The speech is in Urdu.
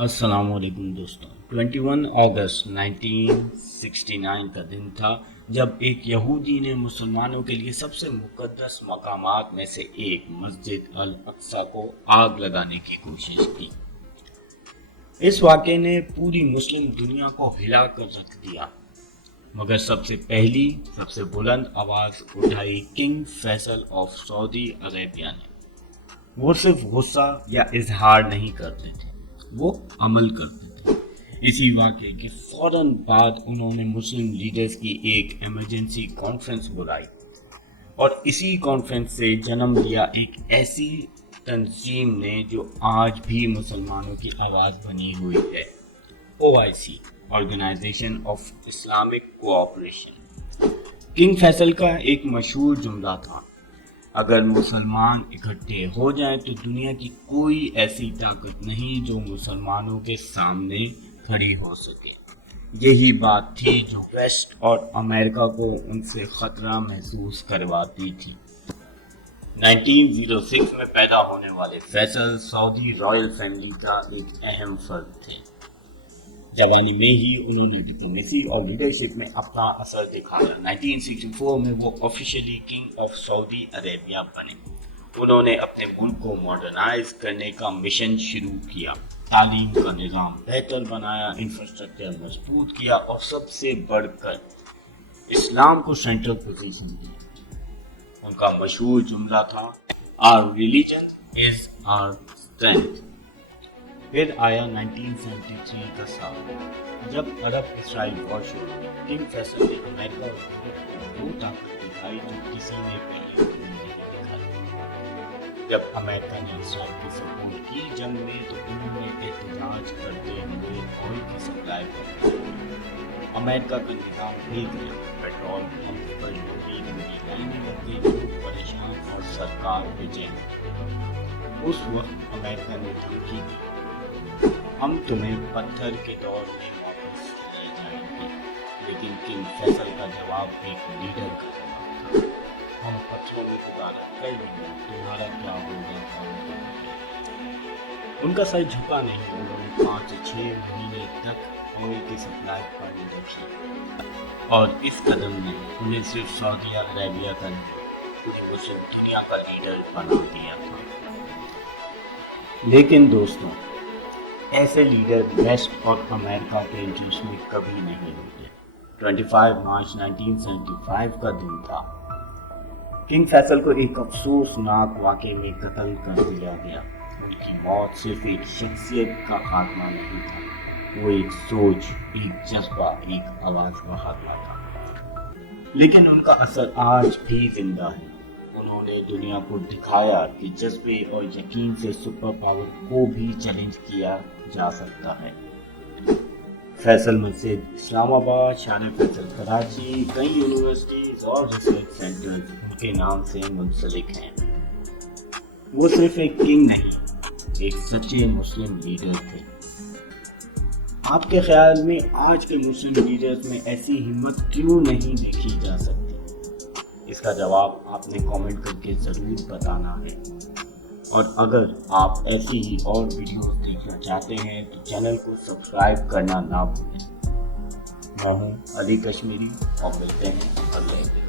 السلام علیکم دوستوں 21 اگست 1969 کا دن تھا جب ایک یہودی نے مسلمانوں کے لیے سب سے مقدس مقامات میں سے ایک مسجد الاقصی کو آگ لگانے کی کوشش کی۔ اس واقعے نے پوری مسلم دنیا کو ہلا کر رکھ دیا، مگر سب سے پہلی سب سے بلند آواز اٹھائی king Faisal of Saudi Arabia نے۔ وہ صرف غصہ یا اظہار نہیں کرتے تھے، وہ عمل کرتے تھے۔ اسی واقعے کے فوراً بعد انہوں نے مسلم لیڈرز کی ایک ایمرجنسی کانفرنس بلائی اور اسی کانفرنس سے جنم لیا ایک ایسی تنظیم نے جو آج بھی مسلمانوں کی آواز بنی ہوئی ہے، OIC، organization of Islamic cooperation. King Faisal کا ایک مشہور جملہ تھا، اگر مسلمان اکٹھے ہو جائیں تو دنیا کی کوئی ایسی طاقت نہیں جو مسلمانوں کے سامنے کھڑی ہو سکے۔ یہی بات تھی جو ویسٹ اور امریکہ کو ان سے خطرہ محسوس کرواتی تھی۔ 1906 میں پیدا ہونے والے فیصل سعودی رائل فیملی کا ایک اہم فرد تھے۔ جوانی میں ہی انہوں نے ڈپلومیسی اور لیڈرشپ میں اپنا اثر دکھایا۔ 1964 میں وہ officially king of Saudi Arabia بنے۔ انہوں نے اپنے ملک کو ماڈرنائز کرنے کا مشن شروع کیا، تعلیم کا نظام بہتر بنایا، انفراسٹرکچر مضبوط کیا اور سب سے بڑھ کر اسلام کو سینٹرل پوزیشن دی۔ ان کا مشہور جملہ تھا، "Our religion is our strength"۔ پھر آیا 1973 کا سال، جب عرب اسرائیل وار شروع ہوئی۔ کنگ فیصل نے امریکہ اور یورپ کو وہ طاقت دکھائی جو کسی نے پہلے نہیں دکھائی۔ جب امریکہ نے اسرائیل کی سپورٹ کی جنگ میں تو انہوں نے احتجاج کرتے ہوئے آئل کی سپلائی پر امریکہ کا نظام بھیج دیا۔ پیٹرول پمپ پر لمبی لائنیں لگی، لوگ پریشان اور سرکار بے چین۔ اس وقت امریکہ نے دھمکی دی، ہم تمہیں پتھر کے دور میں واپس لے جائیں گے۔ لیکن کنگ فیصل کا جواب ایک لیڈر کا جواب تھا، ہم پتھروں میں گزارا کر لیں گے، تمہارا کیا ہوگا۔ ان کا سر جھکا نہیں، انہوں نے 5 سے 6 مہینے تک آئل کی سپلائی بند رکھی، اور اس قدم نے انہیں صرف سعودی عربیہ کا نہیں، پوری مسلم دنیا کا لیڈر بنا دیا تھا۔ لیکن دوستوں، ایسے لیڈر ویسٹ اور امریکہ کے انٹرسٹ میں کبھی نہیں ہوتے۔ 25 مارچ 1975 کا دن تھا۔ کنگ فیصل کو ایک افسوسناک واقعے میں قتل کر دیا گیا۔ ان کی موت صرف ایک شخصیت کا خاتمہ نہیں تھا، وہ ایک سوچ، ایک جذبہ، ایک آواز کا خاتمہ تھا۔ لیکن ان کا اثر آج بھی زندہ ہے۔ انہوں نے دنیا کو دکھایا کہ جذبے اور یقین سے سپر پاور کو بھی چیلنج کیا جا سکتا ہے۔ فیصل مسجد اسلام آباد، شان فیصل کراچی، کئی یونیورسٹیز اور ریسرچ سینٹرز ان کے نام سے منسلک ہیں۔ وہ صرف ایک کنگ نہیں، ایک سچے مسلم لیڈر تھے۔ آپ کے خیال میں آج کے مسلم لیڈرز میں ایسی ہمت کیوں نہیں دیکھی جا سکتی؟ اس کا جواب آپ نے کامنٹ کر کے ضرور بتانا ہے، اور اگر آپ ایسی ہی اور ویڈیوز دیکھنا چاہتے ہیں تو چینل کو سبسکرائب کرنا نہ بھولیں۔ میں ہوں علی کشمیری اور ملتے ہیں اگلے